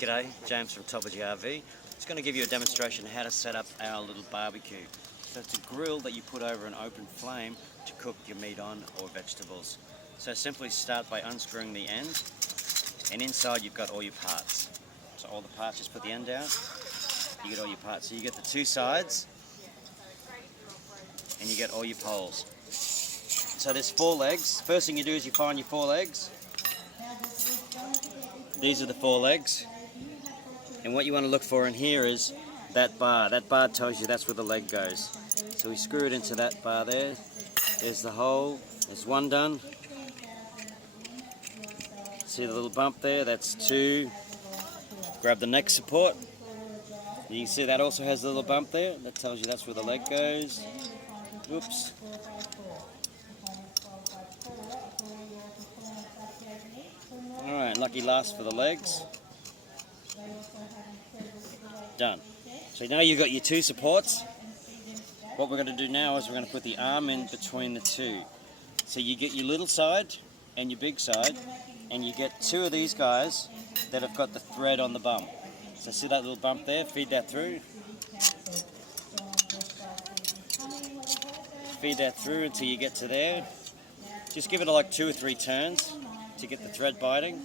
G'day, James from Top of GRV. It's going to give you a demonstration of how to set up our little barbecue. So it's a grill that you put over an open flame to cook your meat on or vegetables. So simply start by unscrewing the end, and inside you've got all your parts. So all the parts, just put the end down, you get all your parts. So you get the two sides, and you get all your poles. So there's 4 legs. First thing you do is you find your 4 legs. These are the 4 legs. And what you want to look for in here is that bar. That bar tells you that's where the leg goes. So we screw it into that bar there. There's the hole. There's 1 done. See the little bump there? That's 2. Grab the neck support. You can see that also has a little bump there. That tells you that's where the leg goes. Oops. Alright, lucky last for the legs. Done. So now you've got your 2 supports. What we're going to do now is we're going to put the arm in between the 2. So you get your little side and your big side, and you get 2 of these guys that have got the thread on the bump. So see that little bump there? Feed that through. Feed that through until you get to there. Just give it like 2 or 3 turns to get the thread biting.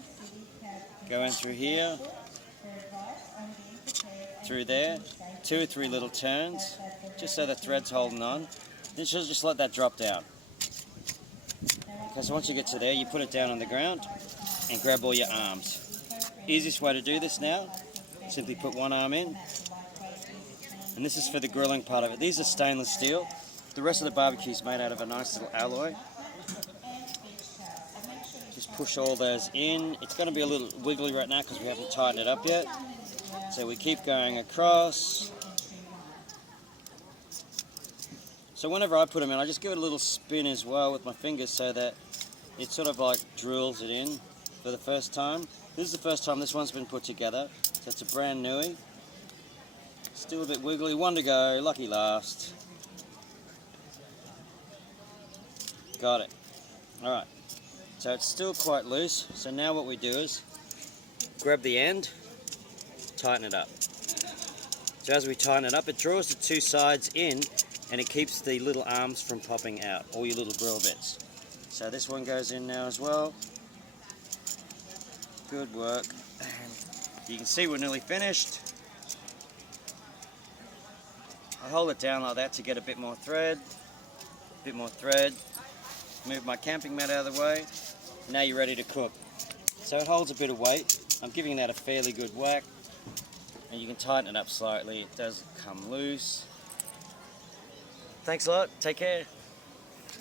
Go in through here, through there, 2 or 3 little turns, just so the thread's holding on. Then she'll just let that drop down. Okay, so once you get to there, you put it down on the ground and grab all your arms. Easiest way to do this now, simply put 1 arm in. And this is for the grilling part of it. These are stainless steel. The rest of the barbecue is made out of a nice little alloy. Just push all those in. It's going to be a little wiggly right now because we haven't tightened it up yet. So we keep going across. So whenever I put them in, I just give it a little spin as well with my fingers so that it sort of like drills it in for the first time. This is the first time this one's been put together, so it's a brand newie. Still a bit wiggly. 1 to go, lucky last. Got it. Alright, so it's still quite loose. So now what we do is grab the end, tighten it up. So as we tighten it up, it draws the 2 sides in and it keeps the little arms from popping out, all your little grill bits. So this one goes in now as well. Good work. And you can see we're nearly finished. I hold it down like that to get a bit more thread. Move my camping mat out of the way. Now you're ready to cook. So it holds a bit of weight. I'm giving that a fairly good whack. And you can tighten it up slightly. It does come loose. Thanks a lot. Take care.